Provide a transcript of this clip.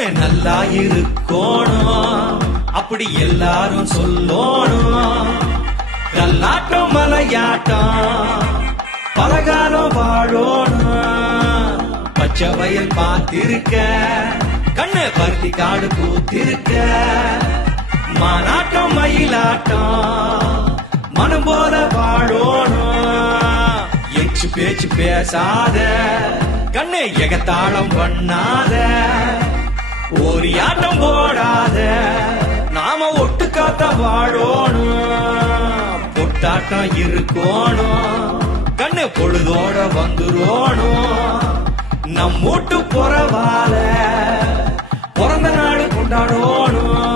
கண்ணு நல்லா இருக்கணும் அப்படி எல்லாரும் சொல்லணும். கல்லாட்டம் மலையாட்டம் பலகாலம் வாழணும். பச்சை வயல் பார்த்திருக்க கண்ணு பருத்தி காடு பூத்திருக்க. மானாட்டம் மயிலாட்டம் மனம் போல வாழணும். எச்சு பேச்சு பேசாத கண்ணு எகத்தாளம் பண்ணாத. ஓரியாட்டம் போடாத நாம ஒட்டு காத்த வாழணும். பொட்டாட்டம் இருக்கணும் கண்ணு பொழுதோட வந்துரோணும். நம் மூட்டு புறவால பிறந்த நாடு கொண்டாடணும்.